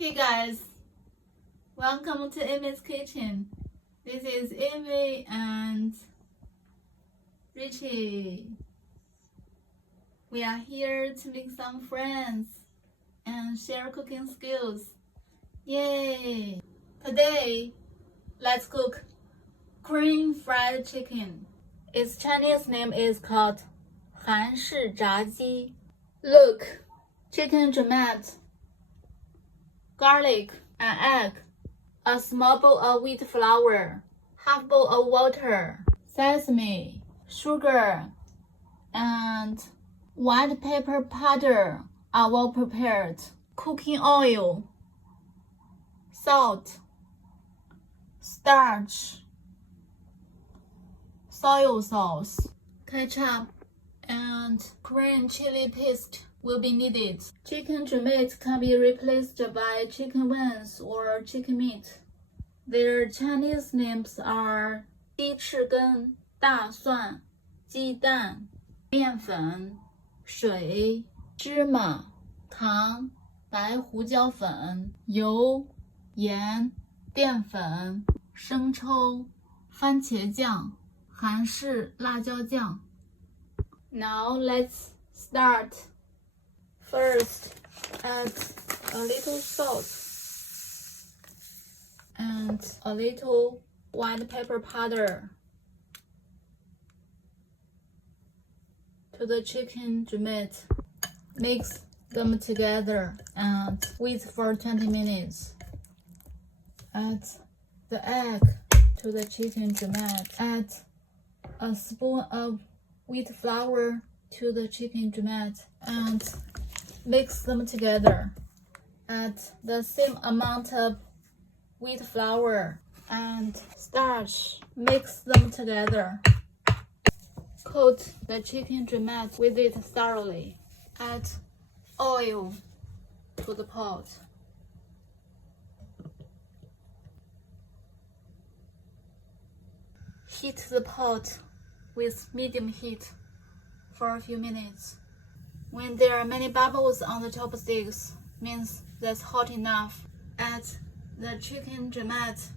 Hey guys, welcome to Amy's kitchen. This is Amy and Richie. We are here to make some friends and share cooking skills. Yay! Today, let's cook cream fried chicken. Its Chinese name is called 韩式炸鸡. Look, chicken drumette, garlic, an egg, a small bowl of wheat flour, half bowl of water, sesame, sugar, and white pepper powder are well prepared, cooking oil, salt, starch, soy sauce, ketchup, and green chili paste will be needed. Chicken drumette can be replaced by chicken wings or chicken meat. Their Chinese names are 鸡翅根、大蒜、鸡蛋、面粉、水、芝麻、糖、白胡椒粉、油、盐、淀粉、生抽、番茄酱、韩式辣椒酱。Now let's start. First, add a little salt and a little white pepper powder to the chicken drumette. Mix them together and wait for 20 minutes. Add the egg to the chicken drumette. Add a spoon of wheat flour to the chicken drumette and mix them together. Add the same amount of wheat flour and starch. Mix them together. Coat the chicken drumette with it thoroughly. Add oil to the pot. Heat the pot with medium heat for a few minutes. When there are many bubbles on the chopsticks, means that's hot enough. Add the chicken drumette.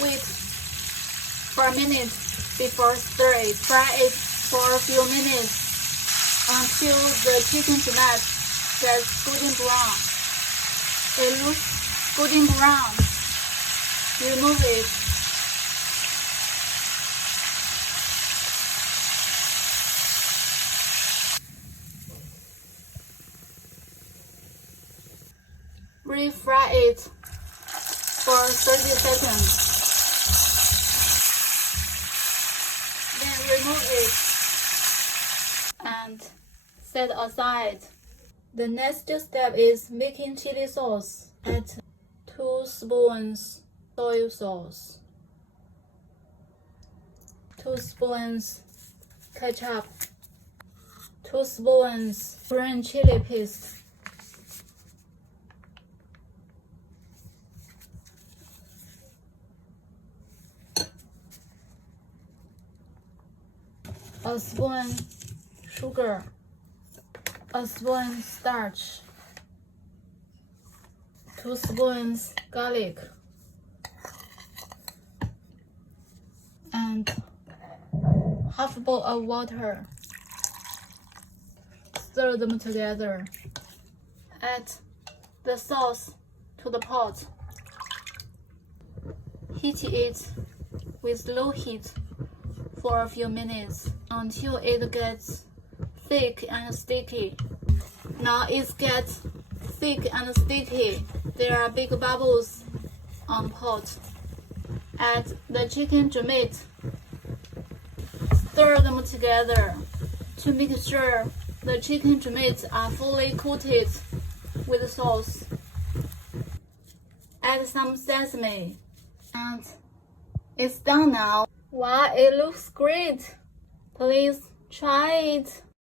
Wait for a minute before stir it. Fry it for a few minutes until the chicken drumette gets golden brown. It looks golden brown. Remove it. Refry it for 30 seconds. Then remove it and set aside. The next step is making chili sauce. Add 2 spoons soy sauce, 2 spoons ketchup, 2 spoons green chili paste, a spoon sugar, a spoon starch, 2 spoons garlic, and half a bowl of water. Stir them together. Add the sauce to the pot. Heat it with low heat for a few minutes until it gets thick and sticky. Now it gets thick and sticky. There are big bubbles on the pot. Add the chicken drumette. Stir them together to make sure the chicken drumette are fully coated with sauce. Add some sesame. And it's done now. Wow, it looks great. Please try it.